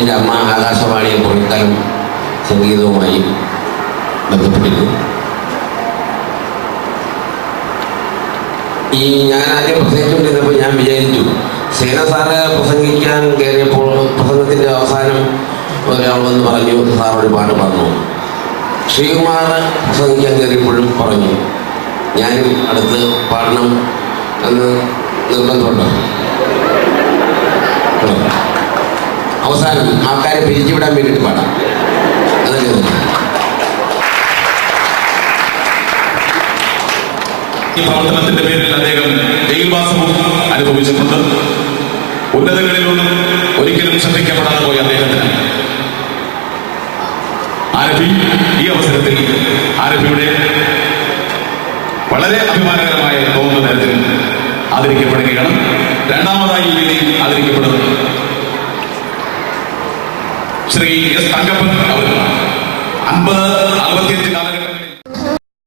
എൻ്റെ അമ്മ ആകാശവാണിയിൽ കുറേക്കാലം സംഗീതവുമായി ബന്ധപ്പെട്ടിരുന്നു. ഞാൻ ആദ്യം പ്രസംഗിച്ചുകൊണ്ടിരുന്നപ്പോൾ ഞാൻ വിചാരിച്ചു, സേന സാറ് പ്രസംഗിക്കാൻ കയറിയപ്പോൾ പ്രസംഗത്തിൻ്റെ അവസാനം ഒരാൾ വന്ന് പറഞ്ഞു, സാർ ഒരു പാട്ട് പറഞ്ഞു. ശ്രീകുമാർ പ്രസംഗിക്കാൻ കയറിയപ്പോഴും പറഞ്ഞു, ഞാനും അടുത്ത് പാടണം എന്ന് നിർബന്ധമുണ്ടോ? അവസാനം ആൾക്കാരെ പിരിച്ചുവിടാൻ വേണ്ടിയിട്ട് പാടാം. അതല്ലേ ഈ പ്രവർത്തനത്തിന്റെ പേരിൽ അദ്ദേഹം ജയിൽവാസവും അനുഭവിച്ചിട്ടുണ്ട്. ഉന്നതങ്ങളിലൊന്നും ഒരിക്കലും ശ്രദ്ധിക്കപ്പെടാതെ പോയ അദ്ദേഹത്തിന് ആരഫി ഈ അവസരത്തിൽ ആരഫിയുടെ വളരെ അഭിമാനകരമായ തോന്നുന്ന തരത്തിൽ ആദരിക്കപ്പെടുകയാണ്. രണ്ടാമതായി ഈ വേദിയിൽ ആദരിക്കപ്പെടുന്നത് ശ്രീ എസ് തങ്കപ്പൻ അവർ 50-65 കാലഘട്ടം